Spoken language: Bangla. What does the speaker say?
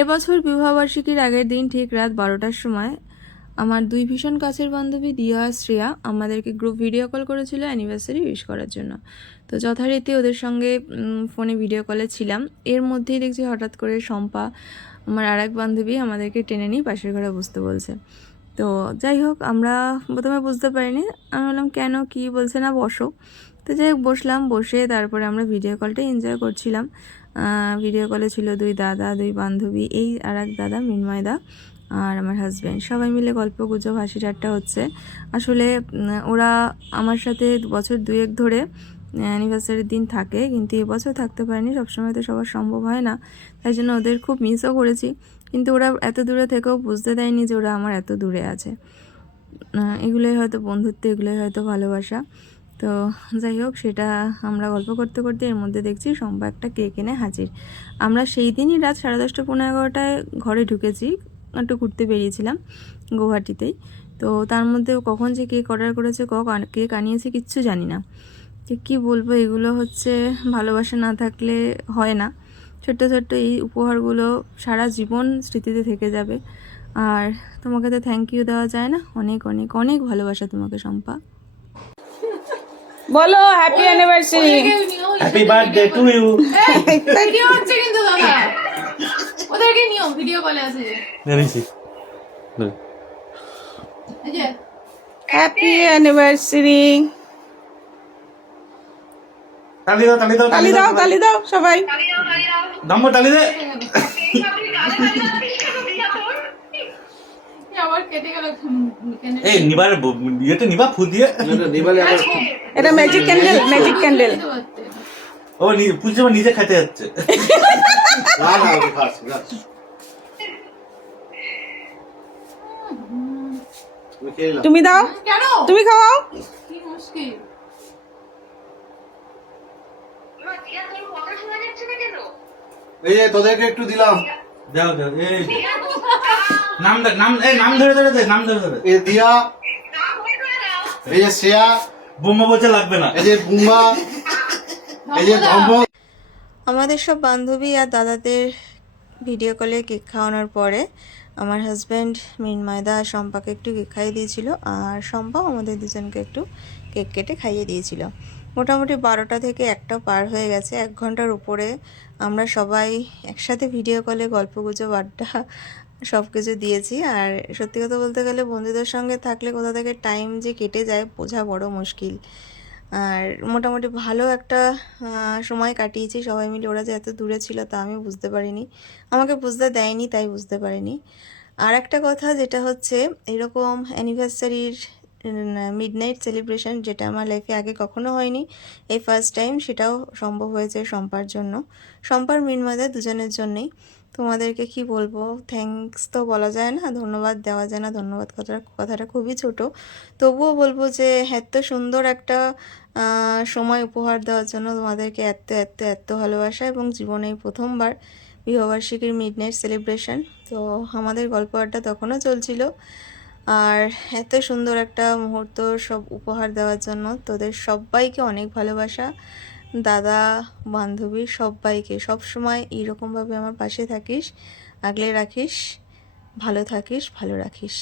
এবছর বিবাহবার্ষিকীর আগের দিন ঠিক রাত 12টার সময় আমার দুই ভীষণ কাছের বান্ধবী দিয়া আর শ্রেয়া আমাদেরকে গ্রুপ ভিডিও কল করেছিল অ্যানিভার্সারি উইশ করার জন্য। তো যথারীতি ওদের সঙ্গে ফোনে ভিডিও কলে ছিলাম। এর মধ্যেই দেখছি হঠাৎ করে শম্পা, আমার আর এক বান্ধবী, আমাদেরকে টেনে নিয়ে পাশের ঘরে বসতে বলছে। তো যাই হোক, আমরা প্রথমে বুঝতে পারিনি। আমি বললাম কেন, কি বলছে না, বসো। তো যাই হোক বসলাম, বসে তারপরে আমরা ভিডিও কলটা এনজয় করছিলাম। ভিডিও কলে ছিল দুই দাদা, দুই বান্ধবী, এই আর এক দাদা মিনময়দা আর আমার হাজব্যান্ড, সবাই মিলে গল্প গুজব হাসি ঠাট্টা হচ্ছে। আসলে ওরা আমার সাথে বছর দুয়েক ধরে অ্যানিভার্সারির দিন থাকে, কিন্তু এবছর থাকতে পারেনি। সবসময় তো সবার সম্ভব হয় না, তাই জন্য ওদের খুব মিসও করেছি। কিন্তু ওরা এত দূরে থেকেও বুঝতে দেয়নি যে ওরা আমার এত দূরে আছে। এগুলোই হয়তো বন্ধুত্ব, এগুলোই হয়তো ভালোবাসা। তো যাই হোক, সেটা আমরা গল্প করতে করতে এর মধ্যে দেখছি শম্পা একটা কেক এনে হাজির। আমরা সেই দিনই রাত 10:30 পৌনে 11টায় ঘরে ঢুকেছি, একটু ঘুরতে বেরিয়েছিলাম গুয়াহাটিতেই। তো তার মধ্যে কখন যে কেক অর্ডার করেছে, কেক আনিয়েছে, কিচ্ছু জানি না। তো কী বলবো, এগুলো হচ্ছে ভালোবাসা না থাকলে হয় না। ছোট্ট ছোট্ট এই উপহারগুলো সারা জীবন স্মৃতিতে থেকে যাবে। আর তোমাকে তো থ্যাংক ইউ দেওয়া যায় না। অনেক অনেক অনেক ভালোবাসা তোমাকে শম্পা। বলো happy anniversary. Happy birthday to you. Video হচ্ছে কিন্তু দাদা, ওদেরকে নিও, ভিডিও কলে আছে। জানিস এই যে হ্যাপি অ্যানিভার্সারি। তালি দাও, তালি দাও, তালি দাও, তালি দাও সবাই। দাম্বো তালি দে। আবার কেটে গেল। এই নিবার ইয়েতে নিবা ফুল দিয়ে। এটা ম্যাজিক ক্যান্ডেল, ম্যাজিক ক্যান্ডেল। ও পুজো নিজে খেতে যাচ্ছে। তুমি দাও, কেন তুমি খাওয়াও। কি মুশকিল। এই যে তোদেরকে একটু দিলাম। যাও যাও, এই নাম দে, নাম এই নাম ধরে ধরে দে, নাম ধরে ধরে। এই দিয়া, এই যে শ্রেয়া, বোমা বলছে লাগবে না। এই যে বুমা, এই যে ধম্ম। আমাদের সব বান্ধবী আর দাদাদের ভিডিও কলে কেক খাওয়ানোর পরে আমার হাজব্যান্ড মিনময়দা আর শম্পাকে একটু কেক খাইয়ে দিয়েছিল, আর শম্পাও আমাদের দুজনকে একটু কেক কেটে খাইয়ে দিয়েছিল। মোটামুটি 12টা থেকে 1টা পার হয়ে গেছে, 1 ঘন্টার উপরে আমরা সবাই একসাথে ভিডিও কলে গল্পগুজব, আড্ডা সব কিছু দিয়েছি। আর সত্যি কথা বলতে গেলে বন্ধুদের সঙ্গে থাকলে কোথা থেকে টাইম যে কেটে যায় বোঝা বড় মুশকিল। আর মোটামুটি ভালো একটা সময় কাটিয়েছি সবাই মিলে। ওরা যে এত দূরে ছিল তা আমি বুঝতে পারিনি, আমাকে বুঝতে দেয়নি, তাই বুঝতে পারিনি। আর একটা কথা যেটা হচ্ছে, এরকম অ্যানিভার্সারির মিডনাইট সেলিব্রেশন, যেটা আমার লাইফে আগে কখনো হয়নি, এই ফার্স্ট টাইম, সেটাও সম্ভব হয়েছে শম্পার জন্য, শম্পার মিনময়দা দুজনের জন্যেই। তোমাদেরকে কি বলবো, থ্যাঙ্কস তো বলা যায় না, ধন্যবাদ দেওয়া যায় না, ধন্যবাদ কথাটা খুবই ছোট। তবুও বলবো যে এত সুন্দর একটা সময় উপহার দেওয়ার জন্য তোমাদেরকে এত এত এত ভালোবাসা। এবং জীবনে প্রথমবার বিবাহবার্ষিকীর মিডনাইট সেলিব্রেশন, তো আমাদের গল্প আড্ডা তখনও চলছিল। আর এত সুন্দর একটা মুহূর্ত সব উপহার দেওয়ার জন্য তোদের সবাইকে অনেক ভালোবাসা। দাদা, বান্ধবী সবাইকে সবসময় এইরকমভাবে আমার পাশে থাকিস, আগলে রাখিস, ভালো থাকিস, ভালো রাখিস।